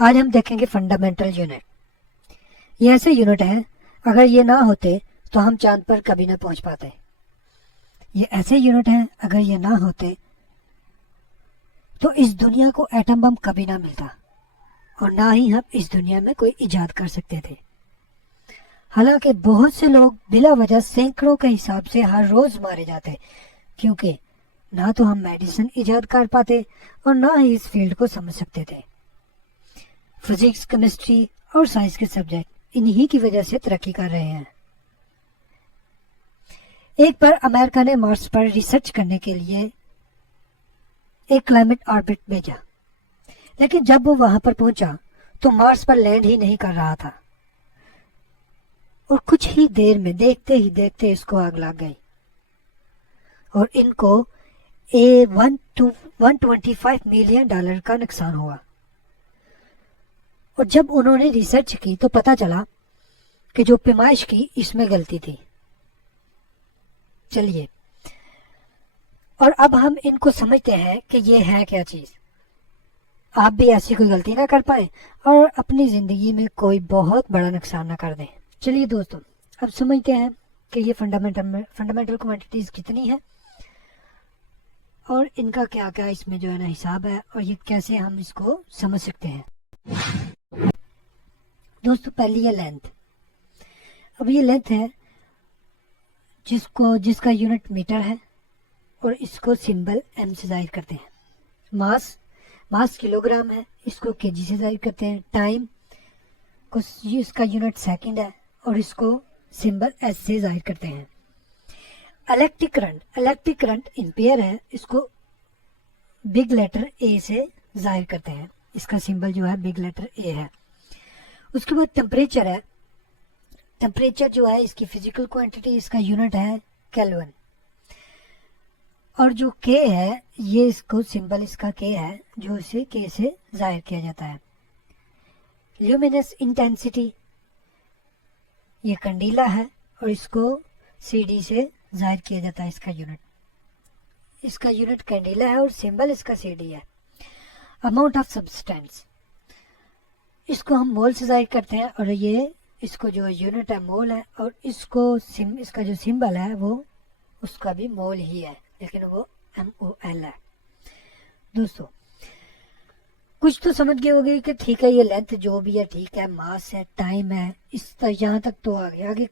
आज हम देखेंगे फंडामेंटल यूनिट। ये ऐसे यूनिट है, अगर ये ना होते तो हम चांद पर कभी ना पहुंच पाते। ये ऐसे यूनिट हैं, अगर ये ना होते तो इस दुनिया को एटम बम कभी ना मिलता और ना ही हम इस दुनिया में कोई इजाद कर सकते थे। हालांकि बहुत से लोग बिला वजह सैकड़ों के हिसाब से हर रोज मारे जाते, क्योंकि ना तो हम मेडिसिन इजाद कर पाते और ना ही इस फील्ड को समझ सकते थे। फिजिक्स, केमिस्ट्री और साइंस के सब्जेक्ट इन्हीं की वजह से तरक्की कर रहे हैं। एक बार अमेरिका ने मार्स पर रिसर्च करने के लिए एक क्लाइमेट ऑर्बिट भेजा, लेकिन जब वो वहां पर पहुंचा तो मार्स पर लैंड ही नहीं कर रहा था और कुछ ही देर में देखते ही देखते इसको आग लग गई और इनको $125 मिलियन का नुकसान हुआ। और जब उन्होंने रिसर्च की तो पता चला कि जो पैमाइश की इसमें गलती थी। चलिए, और अब हम इनको समझते हैं कि ये है क्या चीज। आप भी ऐसी कोई गलती ना कर पाए और अपनी जिंदगी में कोई बहुत बड़ा नुकसान ना कर दें। चलिए दोस्तों, अब समझते हैं कि ये फंडामेंटल क्वांटिटीज कितनी है और इनका क्या क्या इसमें जो है ना हिसाब है और ये कैसे हम इसको समझ सकते हैं। दोस्तों, पहली है लेंथ। अब ये लेंथ है जिसका यूनिट मीटर है और इसको सिंबल एम से जाहिर करते हैं। मास किलोग्राम है, इसको केजी से जाहिर करते हैं। टाइम को इसका यूनिट सेकंड है और इसको सिंबल एस से जाहिर करते हैं। इलेक्ट्रिक करंट एम्पियर है, इसको बिग लेटर ए से जाहिर करते हैं। इसका सिंबल जो है बिग लेटर ए है। उसके बाद टेम्परेचर है। टेम्परेचर जो है इसकी फिजिकल क्वांटिटी, इसका यूनिट है केल्विन। और जो के है ये इसको सिंबल इसका के है जो इसे के से जाहिर किया जाता है। ल्यूमिनस इंटेंसिटी, ये कंडीला है और इसको सीडी से जाहिर किया जाता है। इसका यूनिट कैंडिला है और सिंबल इसका सीडी है। अमाउंट ऑफ सब्सटेंस, इसको हम मोल से जाहिर करते हैं और ये इसको जो यूनिट है मोल है और इसका जो सिंबल है वो उसका भी मोल ही है, लेकिन वो MOL है। दोस्तों, कुछ तो समझ गए होंगे कि ठीक है ये लेंथ जो भी है ठीक है, मास है, टाइम है, इस यहाँ तक तो आ गया। आगे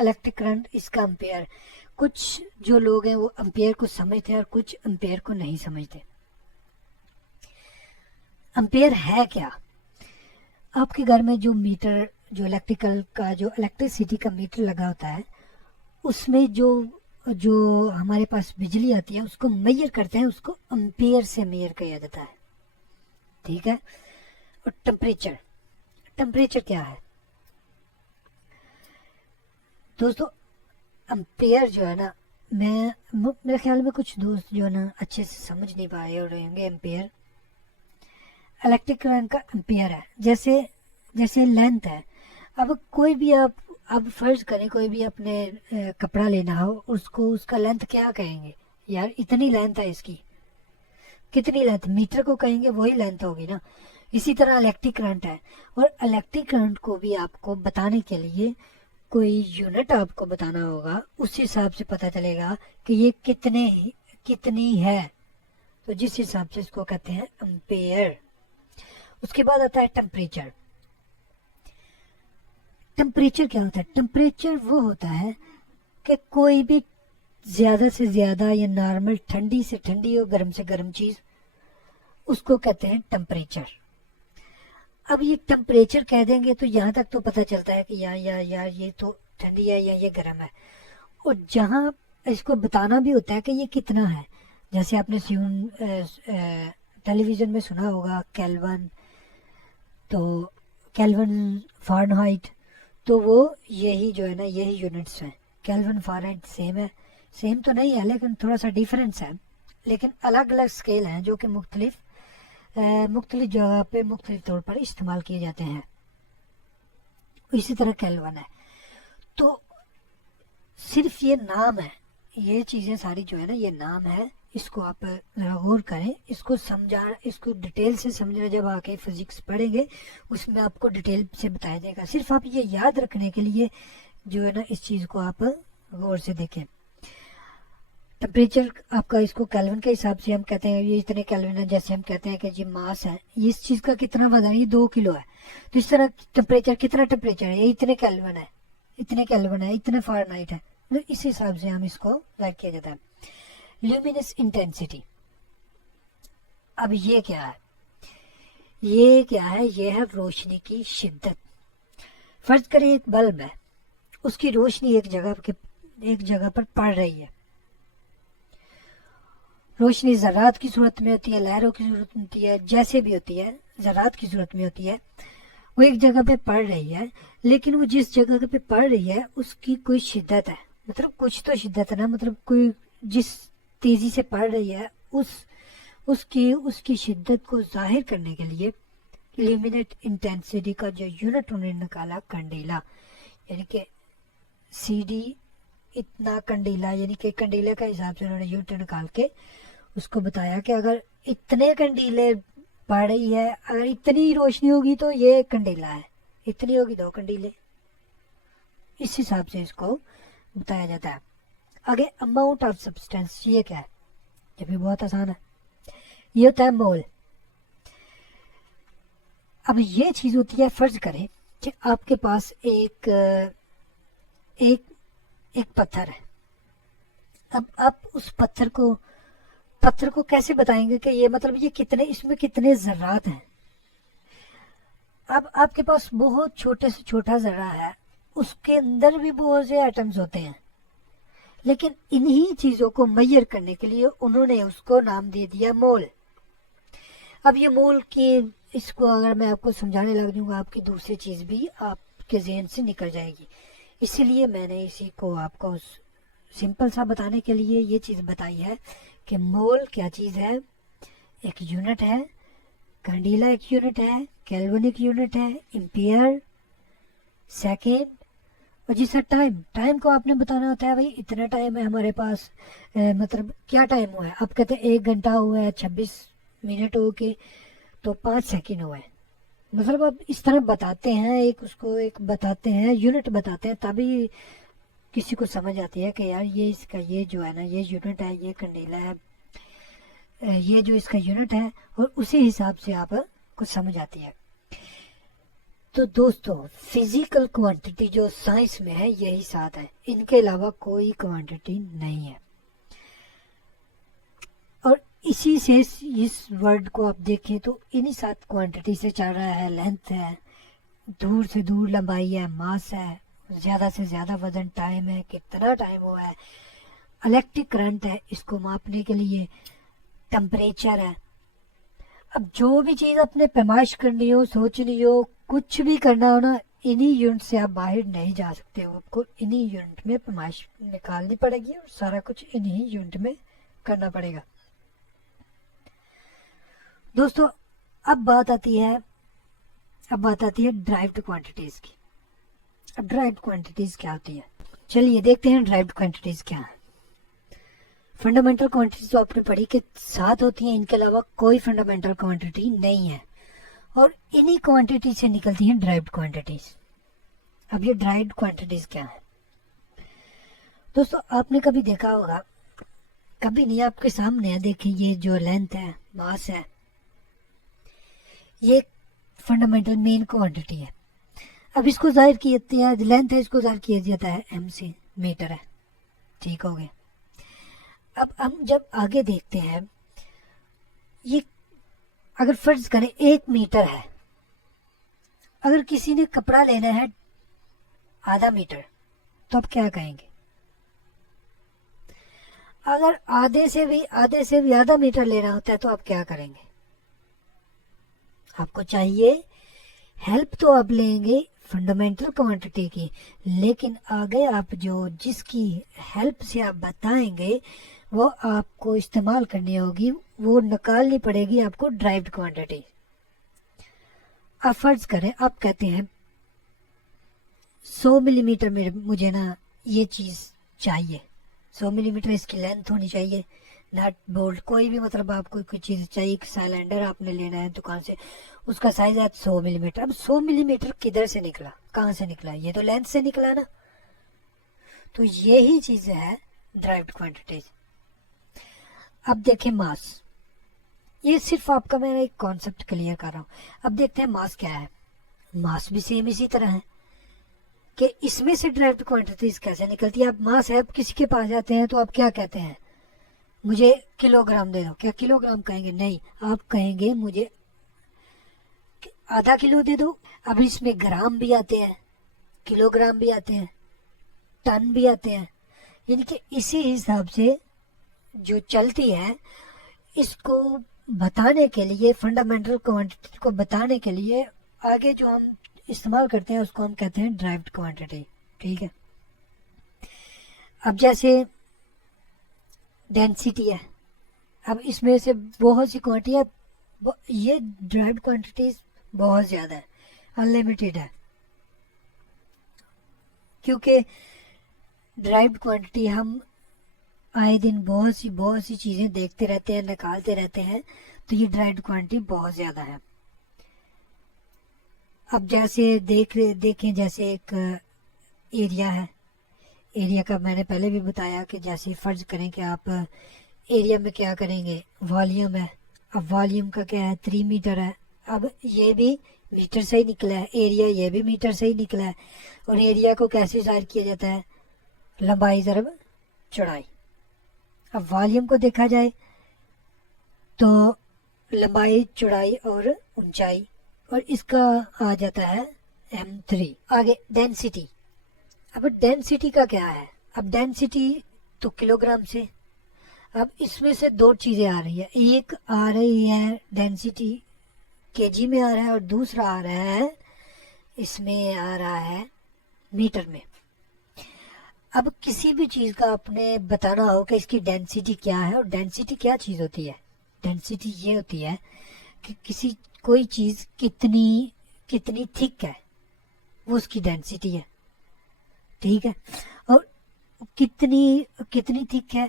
इलेक्ट्रिक करंट, इसका एम्पेयर। कुछ जो लोग हैं वो एम्पेयर को समझते हैं और कुछ एम्पेयर को नहीं समझते। एम्पेयर है क्या? आपके घर में जो मीटर, जो इलेक्ट्रिसिटी का मीटर लगा होता है, उसमें जो हमारे पास बिजली आती है उसको मेजर करते हैं, उसको एम्पेयर से मेजर किया जाता है। ठीक है। और टेम्परेचर क्या है दोस्तों? एम्पेयर जो है ना, मेरे ख्याल में कुछ दोस्त जो है ना अच्छे से समझ नहीं पाए और रहेंगे। एम्पेयर इलेक्ट्रिक करंट का एम्पेयर है, जैसे लेंथ है। अब कोई भी अब फर्ज करें कोई भी अपने कपड़ा लेना हो, उसका लेंथ क्या कहेंगे? यार इतनी लेंथ है इसकी, कितनी लेंथ? मीटर को कहेंगे, वही लेंथ होगी ना। इसी तरह इलेक्ट्रिक करंट है, और इलेक्ट्रिक करंट को भी आपको बताने के लिए कोई यूनिट आपको बताना होगा, उस हिसाब से पता चलेगा कि ये कितनी है, तो जिस हिसाब से इसको कहते हैं एम्पेयर। उसके बाद आता है टेम्परेचर। टेम्परेचर क्या होता है? टेम्परेचर वो होता है कि कोई भी ज्यादा से ज्यादा या नॉर्मल, ठंडी से ठंडी और गर्म से गर्म चीज, उसको कहते हैं टेम्परेचर। अब ये टेम्परेचर कह देंगे तो यहाँ तक तो पता चलता है कि यार ये तो ठंडी है या ये गर्म है। और जहाँ इसको बताना भी होता है कि ये कितना है, जैसे आपने टेलीविजन में सुना होगा केल्विन, तो केल्विन, फ़ारेनहाइट, तो वो यही जो है ना यही यूनिट्स हैं। केल्विन फ़ारेनहाइट सेम है, सेम तो नहीं है लेकिन थोड़ा सा डिफरेंस है, लेकिन अलग अलग स्केल हैं जो कि मुख्तलिफ जगह पे मुख्तलिफ तौर पर इस्तेमाल किए जाते हैं। इसी तरह केल्विन है। तो सिर्फ ये नाम है, ये चीज़ें सारी जो है ना ये नाम है, इसको आप जरा गौर करें, इसको इसको डिटेल से समझना। जब आके फिजिक्स पढ़ेंगे उसमें आपको डिटेल से बताया जाएगा। सिर्फ आप ये याद रखने के लिए जो है ना इस चीज़ को आप गौर से देखें। टेम्परेचर आपका, इसको केल्विन के हिसाब से हम कहते हैं, ये इतने केल्विन है। जैसे हम कहते हैं कि जी मास है, ये इस चीज़ का कितना वजन है, ये 2 किलो है। तो इस तरह टेम्परेचर, कितना टेम्परेचर है, ये इतने केल्विन है, इतने केल्विन है, इतने फ़ारेनहाइट है। तो इस हिसाब से हम इसको राइट किया जाता है। ल्यूमिनस इंटेंसिटी, अब ये क्या है, ये क्या है, ये है रोशनी की शिद्दत। फर्ज करें एक बल्ब है, उसकी रोशनी एक जगह पर पड़ रही है। रोशनी ज़रात की सूरत में होती है, लहरों की सूरत में होती है, जैसे भी होती है, ज़रात की सूरत में होती है। वो एक जगह पे पड़ रही है, लेकिन वो जिस जगह पे पड़ रही है उसकी कोई शिद्दत है, मतलब कुछ तो शिद्दत है ना, मतलब कोई जिस तेज़ी से पड़ रही है उसकी शिद्दत को जाहिर करने के लिए ल्यूमिनेट इंटेंसिटी का जो यूनिट उन्होंने निकाला कंडीला, यानी कि CD इतना कंडीला, यानी कि कंडीले का हिसाब से उन्होंने यूनिट निकाल के उसको बताया कि अगर इतने कंडीले पड़ रही है, अगर इतनी रोशनी होगी तो ये कंडीला है, इतनी होगी 2 कंडीले। इस हिसाब से इसको बताया जाता है। आगे अमाउंट ऑफ सब्सटेंस, ये क्या है, ये भी बहुत आसान है, ये होता है मोल। अब ये चीज़ होती है, फर्ज करें कि आपके पास एक पत्थर है। अब आप उस पत्थर को कैसे बताएंगे कि ये, मतलब ये कितने, इसमें कितने ज़र्रात हैं। अब आपके पास बहुत छोटे से छोटा ज़र्रा है, उसके अंदर भी बहुत से एटम्स होते हैं, लेकिन इन्हीं चीज़ों को मेजर करने के लिए उन्होंने उसको नाम दे दिया मोल। अब ये मोल की, इसको अगर मैं आपको समझाने लग जाऊंगा, आपकी दूसरी चीज़ भी आपके जहन से निकल जाएगी। इसीलिए मैंने इसी को आपको सिंपल सा बताने के लिए ये चीज़ बताई है कि मोल क्या चीज़ है, एक यूनिट है, कंडीला एक यूनिट है, केल्विन एक यूनिट है, एम्पियर, सेकेंड, और जिसका टाइम को आपने बताना होता है, भाई इतना टाइम है हमारे पास, मतलब क्या टाइम हुआ है। आप कहते हैं 1 घंटा हुआ है, 26 मिनट हो के, तो 5 सेकेंड हुआ है। मतलब आप इस तरह बताते हैं, एक बताते हैं, यूनिट बताते हैं, तभी किसी को समझ आती है कि यार ये इसका, ये जो है ना, ये यूनिट है, ये कंडीला है, ये जो इसका यूनिट है, और उसी हिसाब से आप को समझ आती है। तो दोस्तों, फिजिकल क्वांटिटी जो साइंस में है यही 7 है, इनके अलावा कोई क्वांटिटी नहीं है। और इसी से इस वर्ड को आप देखें तो इन्हीं 7 क्वांटिटी से चल रहा है। लेंथ है, दूर से दूर लंबाई है, मास है, ज़्यादा से ज़्यादा वजन, टाइम है, कितना टाइम हुआ है, इलेक्ट्रिक करंट है इसको मापने के लिए, टेम्परेचर है। अब जो भी चीज़ अपने पैमाइश करनी हो, सोचनी हो, कुछ भी करना हो ना, इन्हीं यूनिट से आप बाहर नहीं जा सकते हो। आपको इन्हीं यूनिट में पैमाइश निकालनी पड़ेगी और सारा कुछ इन्हीं यूनिट में करना पड़ेगा। दोस्तों, अब बात आती है ड्राइव्ड क्वांटिटीज़ की। अब ड्राइव्ड क्वांटिटीज़ क्या होती है, चलिए देखते हैं ड्राइव्ड क्वांटिटीज़ क्या है। फंडामेंटल क्वांटिटीज तो आपने पढ़ी कि 7 होती हैं, इनके अलावा कोई फंडामेंटल क्वांटिटी नहीं है, और इन्हीं क्वांटिटी से निकलती हैं ड्राइव्ड क्वांटिटीज। अब ये ड्राइव्ड क्वांटिटीज क्या है दोस्तों, आपने कभी देखा होगा, कभी नहीं, आपके सामने है, देखिए ये जो लेंथ है, मास है, ये फंडामेंटल मेन क्वांटिटी है। अब इसको जाहिर किया जाता है, लेंथ है, इसको जाहिर किया जाता है m से, मीटर है, ठीक हो गया। अब हम जब आगे देखते हैं, ये अगर फर्ज करें 1 मीटर है, अगर किसी ने कपड़ा लेना है आधा मीटर, तो आप क्या कहेंगे? अगर आधे से भी आधा मीटर लेना होता है तो आप क्या करेंगे? आपको चाहिए हेल्प तो आप लेंगे फंडामेंटल क्वांटिटी की, लेकिन आगे आप जो जिसकी हेल्प से आप बताएंगे वो आपको इस्तेमाल करनी होगी, वो निकालनी पड़ेगी आपको ड्राइव्ड क्वांटिटी। अब फर्ज करें आप कहते हैं 100 मिलीमीटर में मुझे ना ये चीज़ चाहिए, 100 मिलीमीटर इसकी लेंथ होनी चाहिए, नट बोल्ट कोई भी, मतलब आपको कोई चीज़ चाहिए, एक सिलेंडर आपने लेना है दुकान से, उसका साइज है 100 मिलीमीटर। अब 100 मिलीमीटर किधर से निकला, कहाँ से निकला, ये तो लेंथ से निकला ना। तो ये ही चीज़ है ड्राइव्ड क्वांटिटीज। अब देखें मास, ये सिर्फ आपका मैं एक कॉन्सेप्ट क्लियर कर रहा हूँ। अब देखते हैं मास क्या है। मास भी सेम इसी तरह है कि इसमें से ड्राइव्ड क्वांटिटीज कैसे निकलती है। अब मास है, अब किसी के पास जाते हैं तो आप क्या कहते हैं, मुझे किलोग्राम दे दो। क्या किलोग्राम कहेंगे? नहीं, आप कहेंगे मुझे आधा किलो दे दो। अब इसमें ग्राम भी आते हैं, किलोग्राम भी आते हैं, टन भी आते हैं। यानी कि इसी हिसाब से जो चलती है, इसको बताने के लिए, फंडामेंटल क्वांटिटी को बताने के लिए आगे जो हम इस्तेमाल करते हैं उसको हम कहते हैं ड्राइव्ड क्वांटिटी। ठीक है। अब जैसे डेंसिटी है, अब इसमें से बहुत सी क्वांटिटी, ये ड्राइव्ड क्वांटिटीज बहुत ज़्यादा है, अनलिमिटेड है, क्योंकि ड्राइव्ड क्वांटिटी हम आए दिन बहुत सी चीज़ें देखते रहते हैं, निकालते रहते हैं, तो ये ड्राइव्ड क्वांटिटी बहुत ज़्यादा है। अब जैसे देखें जैसे एक एरिया है, एरिया का मैंने पहले भी बताया कि जैसे फर्ज करें कि आप एरिया में क्या करेंगे, वॉल्यूम है। अब वॉल्यूम का क्या है, 3 मीटर है। अब ये भी मीटर से ही निकला है, एरिया ये भी मीटर से ही निकला है। और एरिया को कैसे ज़ाहिर किया जाता है, लंबाई ज़रब चौड़ाई। अब वॉल्यूम को देखा जाए तो लंबाई, चौड़ाई और ऊंचाई, और इसका आ जाता है m3। आगे डेंसिटी। अब डेंसिटी का क्या है, अब डेंसिटी तो किलोग्राम से। अब इसमें से दो चीज़ें आ रही है, एक आ रही है डेंसिटी केजी में आ रहा है, और दूसरा आ रहा है, इसमें आ रहा है मीटर में। अब किसी भी चीज़ का आपने बताना हो कि इसकी डेंसिटी क्या है, और डेंसिटी क्या चीज़ होती है, डेंसिटी ये होती है कि कोई चीज़ कितनी थिक है, वो उसकी डेंसिटी है। ठीक है। और कितनी थिक है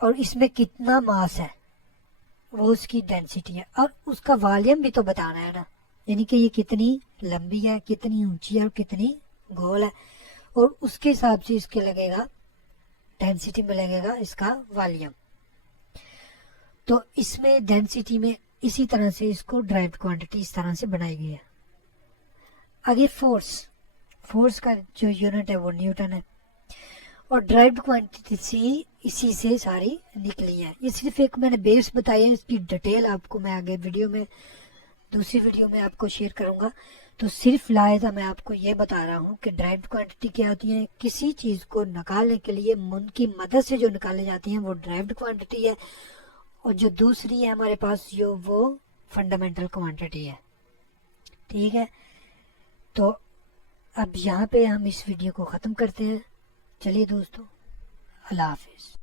और इसमें कितना मास है, वो उसकी डेंसिटी है। और उसका वॉल्यूम भी तो बताना है ना, यानी कि ये कितनी लंबी है, कितनी ऊंची है और कितनी गोल है, और उसके हिसाब से इसके लगेगा डेंसिटी में लगेगा इसका वॉल्यूम। तो इसमें डेंसिटी में इसी तरह से इसको ड्राइव्ड क्वांटिटी इस तरह से बनाई गई है। आगे फोर्स का जो यूनिट है वो न्यूटन है, और ड्राइव्ड क्वांटिटी इसी से सारी निकली है। ये सिर्फ एक मैंने बेस बताया है, इसकी डिटेल आपको मैं आगे दूसरी वीडियो में आपको शेयर करूंगा। तो सिर्फ लायदा मैं आपको ये बता रहा हूँ कि ड्राइव्ड क्वांटिटी क्या होती है। किसी चीज़ को निकालने के लिए उनकी मदद से जो निकाले जाती हैं वो ड्राइव्ड क्वांटिटी है, और जो दूसरी है हमारे पास जो वो फंडामेंटल क्वांटिटी है। ठीक है। तो अब यहाँ पे हम इस वीडियो को ख़त्म करते हैं। चलिए दोस्तों, अल्लाह हाफिज़।